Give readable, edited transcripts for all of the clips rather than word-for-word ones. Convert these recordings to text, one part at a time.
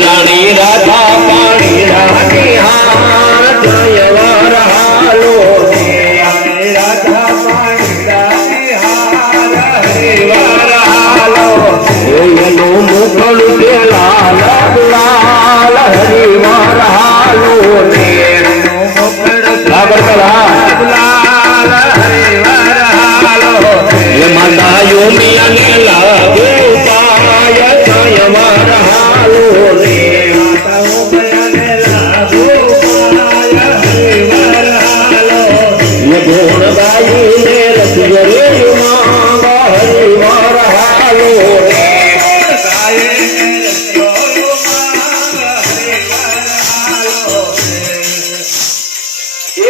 રાણી રાધા પાણી રાણી હા જય વરહાલો રાધા પાણી રાણી હા વરહાલો એનું મુખડું છે લાલ લાલ હરી વરહાલો લાલ હરી વરહાલો એમાં દાયો મિયાને લાગે પાય જય વરહાલો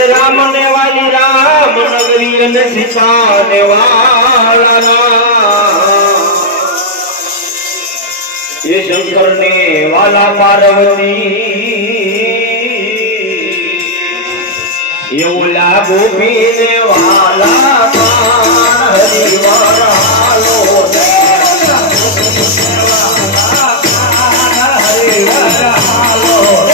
राम ने वाली राम नगरी ने सिखाने वाला ये शंकर ने वाला पार्वती ये ओला गोपी ने वाला हरि वरहालो हरि वरहालो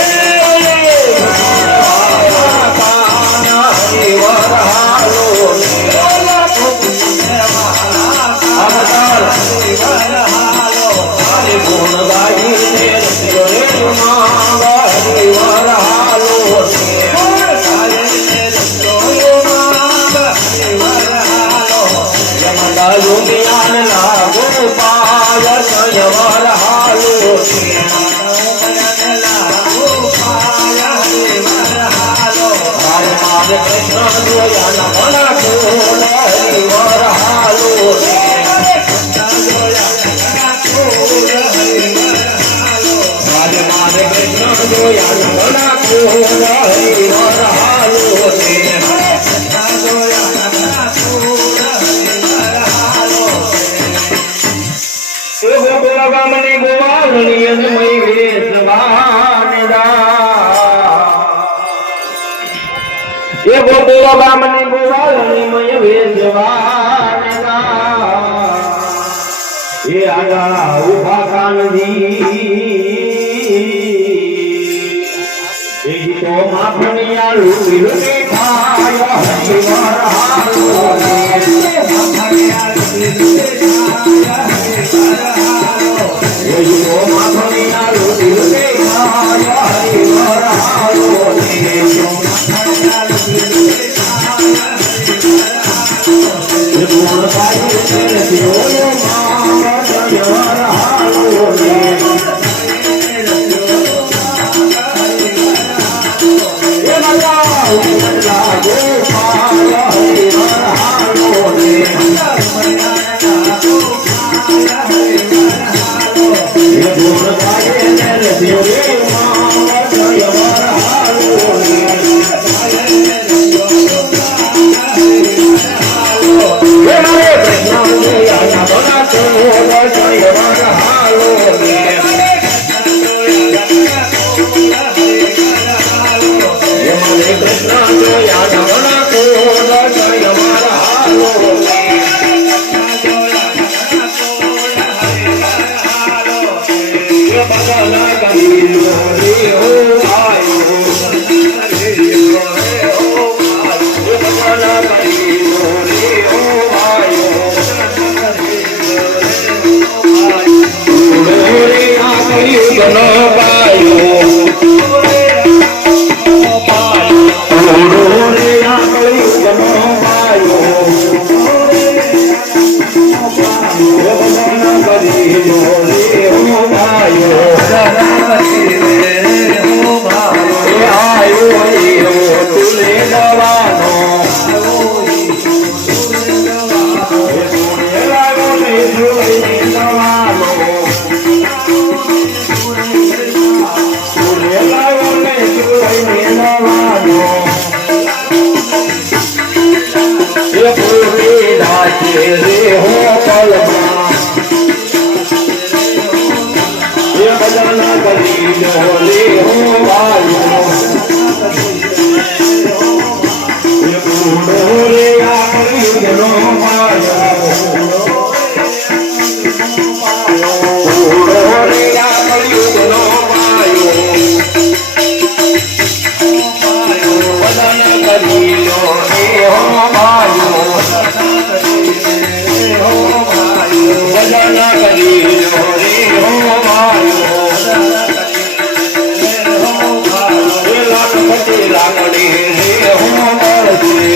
गोपो गामनी गोवालनी मय वेजवाना ये आगा उभा कानजी एक तो माखनिया लूटी लूटी खाया हरि वरहालो माखनिया लूटी लूटी खाया हरि वरहालो एक तो माखनिया लूटी लूटी खाया हरि वरहालो Oh કરી લો રે હો વાયો એ લાખપતિ લાકડી રે હો મળશે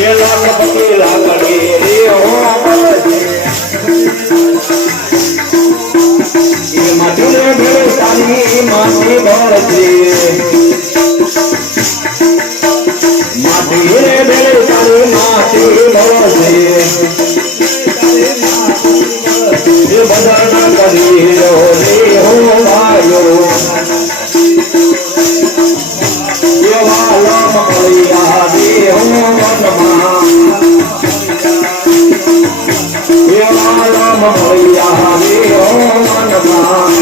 એ લાખપતિ લાકડી રે હો મળશે એ માટીને ભેળ તારી માટી ભરશે માટીને ભેળ તારી માટી ભરશે એ બધાના કરી લો રે હો ભાઈઓ એ વાલા મળ્યા રે હો મનમાં એ વાલા મળ્યા રે હો મનમાં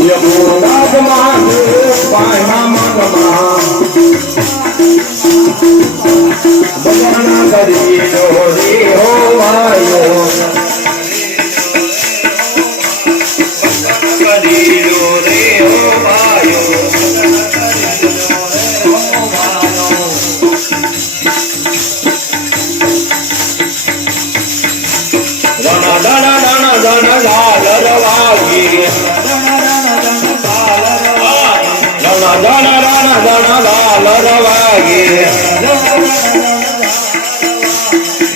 એ બોલાદમાં પાયના મનમાં બધાના કરી લો રે હો ભાઈઓ કરી લો રે હો ભાઈઓ દાણા દાણા દાણા દાણા ઝાલર વાગી દાણા દાણા દાણા દાણા ઝાલર વાગી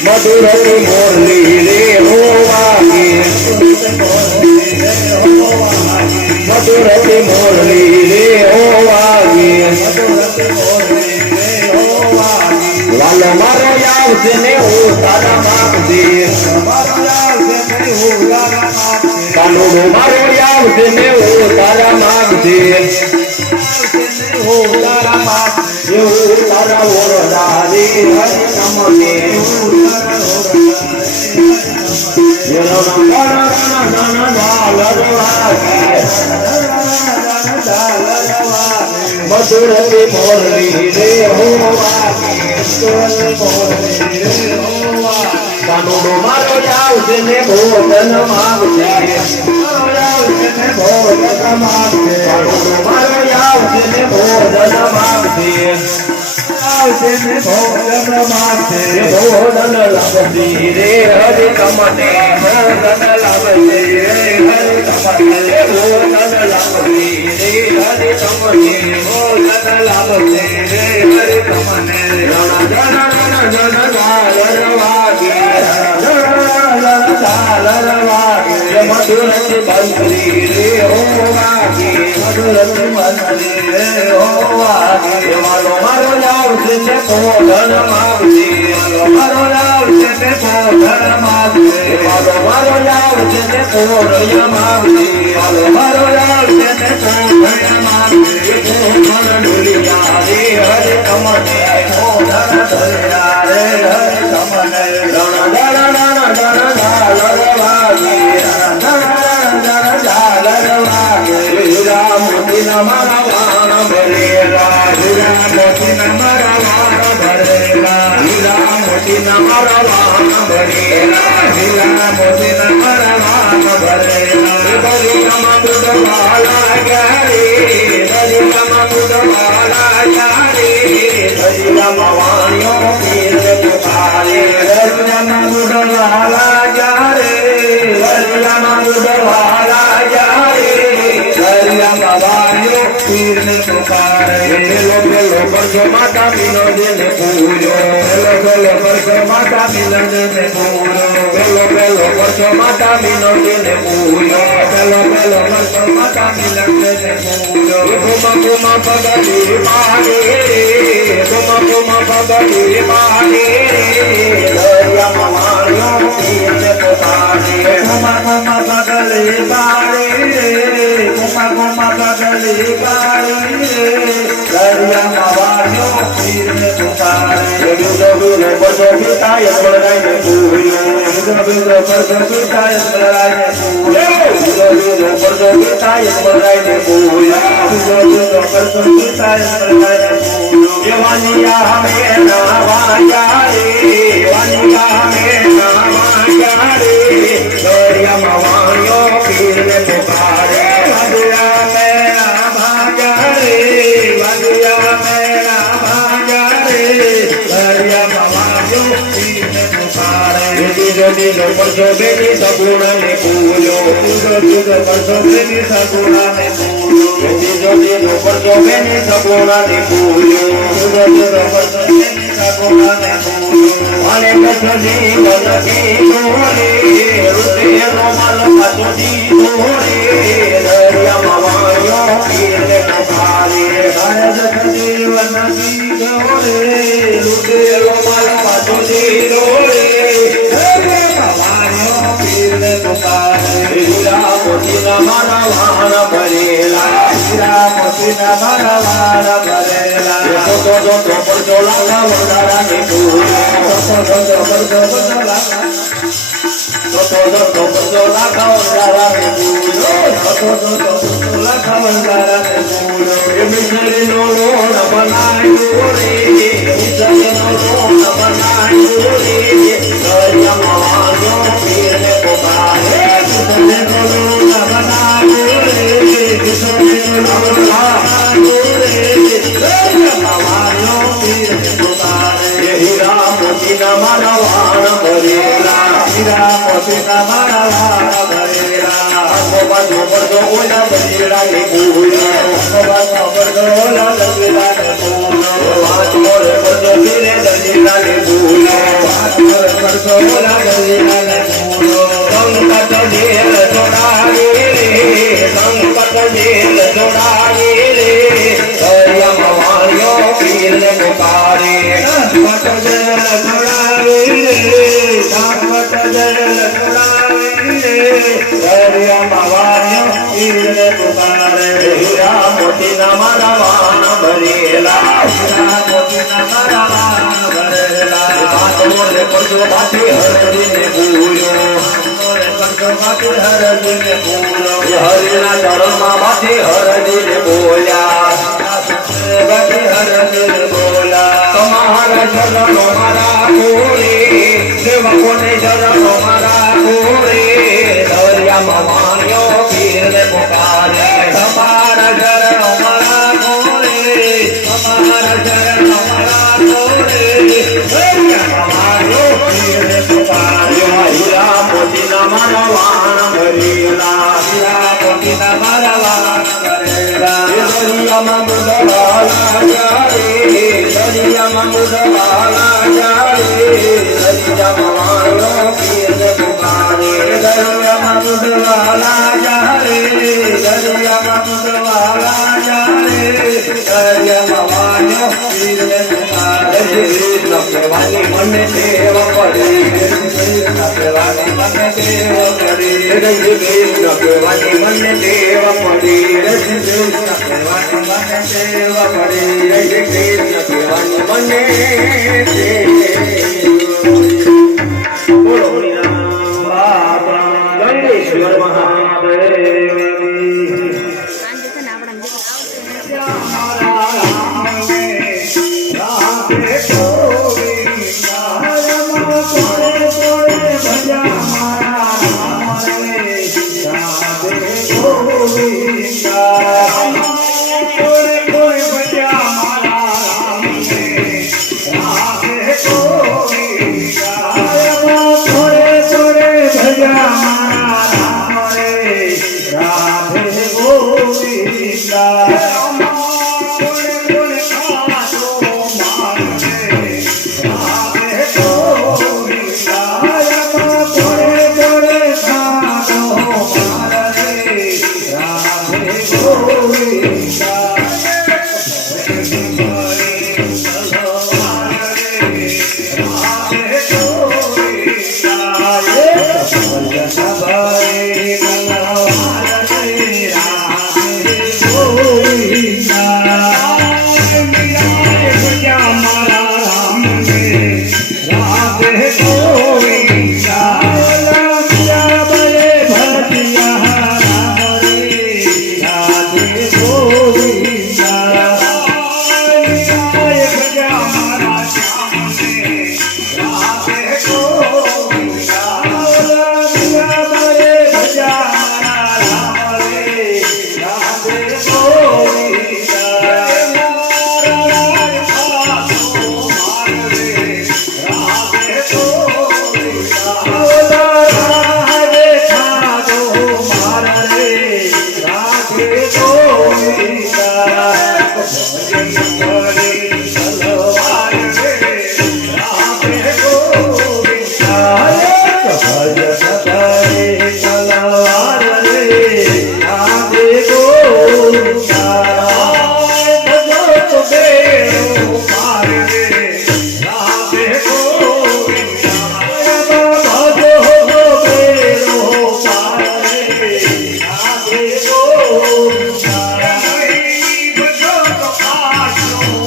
મધુરતી મોરલી રે હો વાગી મધુરતી મોરલી રે હો વાગી લાલ મારો આવશે ને હું તારા માગજે કાનુડો મારો આવશે ને હું તારા માગજે હું તારા ઓરડા રે હરે નમને મધુરતી મોરલી રે હો કાનુડો મારો આવશે ને ભોજન માગશે કાનુડો મારો આવશે ને ભોજન માગશે ભોજન લાવતી રે હરે તમને ભોજન લાવતી રે હરે તમને ભોજન લાવતી રે હરે તમને ભોજન લાવતી રે હરે તમને રણ જન ઝાલર વાગે મધુરતી બંસરી રે હો વાગે મધુરતી બંસરી રે હો વાગે મારો મારો આવશે ને ભોજન માગશે મારો આવશે ને ભોજન માગશે મારો આવશે ને ભોજન માગશે મારો આવશે ને ભોજન માગશે ભોજન ઢોલિયા રે હરે તમને ભોજન ધર્યા રે હરે તમને રણ ઝાલર વાગે ઝાલર વાગે હીરા મોતીના મારા વાણ ભરેલા હીરા મોતીના મારા વાણ ભરેલા હીરા મોતીના મારા વાણ ભરેલા હીરા મોતીના મારા વાણ ભરેલા દરિયામાં બુડવાલા ગયા રે દરિયામાં બુડવાલા ગયા રે દરિયામાં વાણીઓ પીર પુકારે દરિયામાં બુડવાલા ગયા રે દરિયામાં બુડવાલા ગયા રે દરિયામાં વાણીઓ પીર પુકારે પેલો પેલો પરસો માતા વિનોદને પૂજો પેલો પેલો પરસો માતા વિનોદને પૂજો પેલો પેલો પરસો માતા વિનોદને પૂજો પેલો પેલો પરસો માતા વિનોદને પૂજો ગુમા ગુમા પગલી મારે ગુમા ગુમા પગલી મારે દરિયામાં વાણીઓ પીર પુકારે ગુમા ગુમા પગલી મારે ગુમા ગુમા પગલી મારે દરિયામાં વાણીઓ પીર પુકારે ગુલો ગુલો પરસો પિતાય બળરાયને પૂજો ગુલો ગુલો પરસો પિતાય બળરાયને પૂજો ગુલો ગુલો પરસો પિતાય બળરાયને પૂજો ગુલો ગુલો પરસો પિતાય બળરાયને પૂજો ये वानिया हमें नावाया रे वानिया हमें नावाया रे दरिया मवानियो पीर ने पुकारे वदिया मेरा भागा रे वदिया मेरा भागा रे दरिया मवानियो દીનો પરસો બેની સગુણાને પૂજો પૂજો દીનો પરસો બેની સગુણાને પૂજો દીનો દીનો પરસો બેની સગુણાને પૂજો પૂજો દીનો પરસો બેની સગુણાને પૂજો અને કચ્છ જીવન કીધોરે રુદિનો માલ પાછો દીધોરે દરિયામાં વાયો પીરને પોકારે કચ્છ જીવન કીધોરે રુદિનો માલ પાછો દીધોરે હીરા મોતીના મારા વાહન ભરેલા હીરા મોતીના મારા વાહન ભરેલા તો પરસો લાગા વડારાને પૂજો પરસો લાગા પરસો લાગા વડારાને પૂજો પરસો લાગા વડારાને પૂજો એ મિસરીનો લોણ બનાવ્યો રે મિસરીનો લોણ બનાવ્યો રે દરિયામાં વાયો પીરને પોકારે મિસરીનો લોણ બનાવ્યો રે મિસરીનો લોણ બનાવ્યો રે દરિયામાં વાયો પીરને પોકારે હીરા મોતીના મારા વાણ ભરેલા હીરા મોતીના મારા વાણ ભરેલા બાજુ પડતો ઓલા બજેડાને પૂજો બાજુ પડતો ઓલા બજેડાને પૂજો વાત મોરે પડતો ફીરે દજેડાને પૂજો વાત મોરે પડતો ઓલા બજેડાને પૂજો સંકટ જેલ છોડાવી રે સંકટ જેલ છોડાવી રે દરિયામાં વાણિયો પીરને પોકારે સંકટ જેલ છોડાવી રે સંકટ જેલ છોડાવી રે દરિયામાં વાણિયો પીરને પોકારે હીરા મોતીના મારા વાણ ભરેલા હીરા મોતીના મારા વાણ ભરેલા વાત મોરે પડતો બાથી હરજીને પૂજો મોરે પડતો બાથી હરજીને પૂજો હરિના ચરણમાં બાથી હરજીને બોલ્યા બાથી હરજીને બોલ્યા તમારા ચરણો મારા કોરે સેવકોને ચરણો મારા કોરે દરિયામાં વાણિયો પીરને પોકારે તમારા ચરણો મારા કોરે તમારા ચરણો મારા કોરે દરિયામાં વાણિયો પીરને પોકારે હીરા મોતીના મારા વાણ ભરેલા હીરા મોતીના મારા વાણ ભરેલા દરિયામાં મુદવાલા જારે દરિયામાં મુદવાલા જારે દરિયામાં વાણિયો પીરને પોકારે દરિયામાં મુદવાલા જારે દરિયામાં મુદવાલા જારે દરિયામાં વાણિયો પીરને પોકારે કૃષ્ણ કહેવાની મને ટેવ પડી કૃષ્ણ કહેવાની મને ટેવ પડી કૃષ્ણ કહેવાની મને ટેવ પડી કૃષ્ણ કહેવાની મને ટેવ પડી કૃષ્ણ કહેવાની મને ટેવ બોલો બાબા ગણેશ્વર મહાદેવ ભજો તો પાછો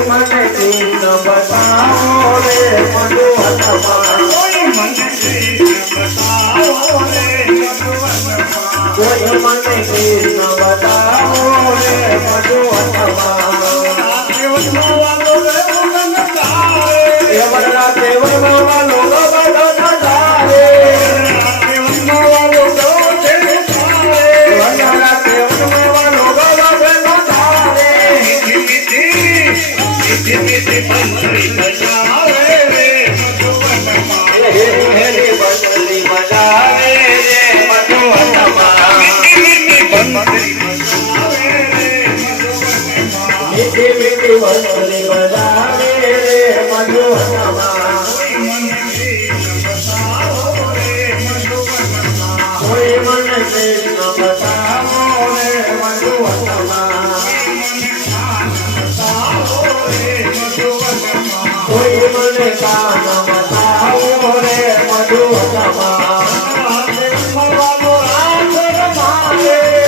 મને કૃષ્ણ બતાવો રે મધુવનમાં કોઈ મને કૃષ્ણ બતાવો રે મધુવનમાં કોઈ મને કૃષ્ણ બતાવો રે મધુવનમાં એવડા દેવમાં વાલો બધો નજારે વંદના દેવમાં વાલો બધો નજારે હેરી હેરી બંદલી મજાવે રે મધુવનમાં મીઠી મીઠી બંદલી મજાવે રે મધુવનમાં કોઈ મને કૃષ્ણ બતાવો રે મધુવનમાં કોઈ મને કાન બતાવો રે મધુવનમાં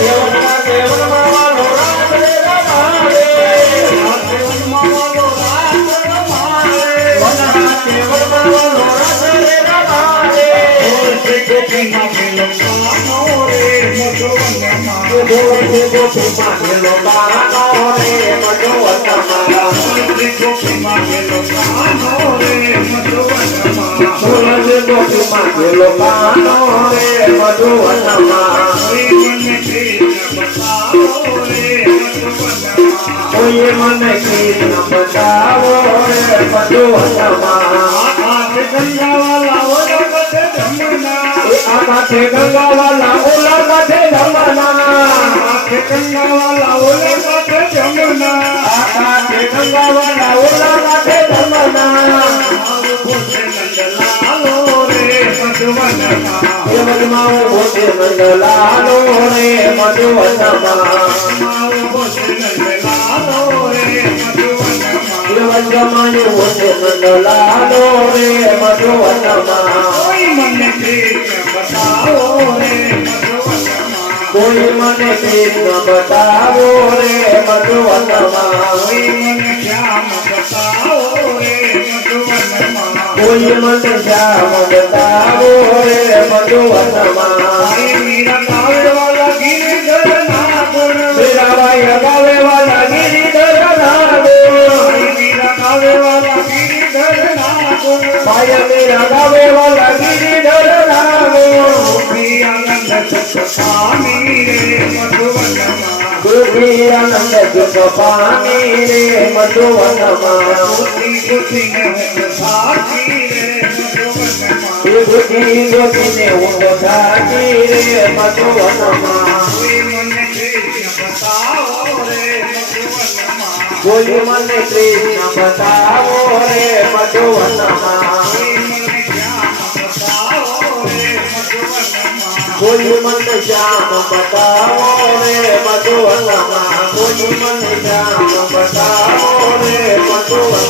દેવના દેવમાં વાલો રાત રે રમાડે વનના દેવમાં વાલો રાત રે રમાડે ગોપીમાં ગેલો કાનો રે મધુવનમાં ગોપીમાં ગેલો કાનો રે મધુવનમાં કોઈ મને કૃષ્ણ બતાવો રે મધુવનમાં આકાશે ગંગાવાલા ઓલા કાંઠે જમના આકાશે ગંગાવાલા ઓલા કાંઠે જમના આકાશે ગંગાવાલા ઓલા કાંઠે જમના આકાશે ગંગાવાલા ઓલા કાંઠે જમના નંદલાલો રે મધુવનમાં દેવમાં ભોજે નંદલાલો રે મધુવનમાં દેવજમાને ભોજે નંદલાલો રે મધુવનમાં કોઈ મને કૃષ્ણ બતાવો રે મધુવનમાં કોઈ મને કૃષ્ણ બતાવો રે મધુવનમાં કોઈ મને શ્યામ બતાવો રે મધુવનમાં કોઈ મને શ્યામ બતાવો રે મધુવનમાં મીરા ગાવે વાલા ગિરિધર નાગુણ મીરાબાઈ ગાવે વાલા ગિરિધર નાગુણ મીરા ગાવે વાલા ગિરિધર નાગુણ ભાઈ મીરા ગાવે વાલા ગિરિધર નાગુણ ગોપી આનંદ સુખ સ્વામી રે મધુવનમાં ગોપી આનંદ સુખ પામી રે મધુવનમાં ગોપી ગોપીને હું સાચી રે મધુવનમાં ગોપી ગોપીને હું સાચી રે મધુવનમાં કોઈ મને કૃષ્ણ બતાવો રે મધુવનમાં કોઈ મને કૃષ્ણ બતાવો રે મધુવનમાં કોઈ મને શ્યામ બતાવો રે મધુવનમાં કોઈ મને શ્યામ બતાવો રે મધુવનમાં કોઈ મને શ્યામ બતાવો રે મધુવનમાં